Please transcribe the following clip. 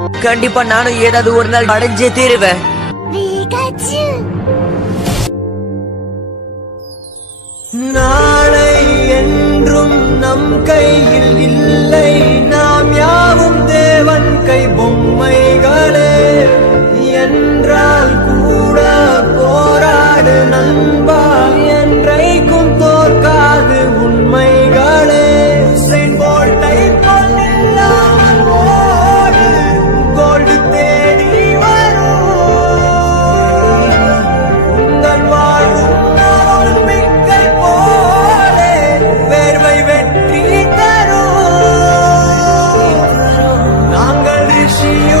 கண்டிப்பா நானும் ஏதாவது ஒரு நாள் அடைஞ்சே தீருவேன். நாளை என்றும் நம் கையில் இல்லை, நாம் யாவும் தேவன் கை பொம்மைகளே. என்றால் கூட போராடு நண்பா, என்றைக்கும் தோற்காது உண்மைகளே. செங்கோட்டை பொன்னில்லாமல் ஓடு, கோல்டு தேடி வரும். உங்கள் வாழும் மிக்கை போலே வேர்வை வெற்றி தரும். நாங்கள் ரிஷியும்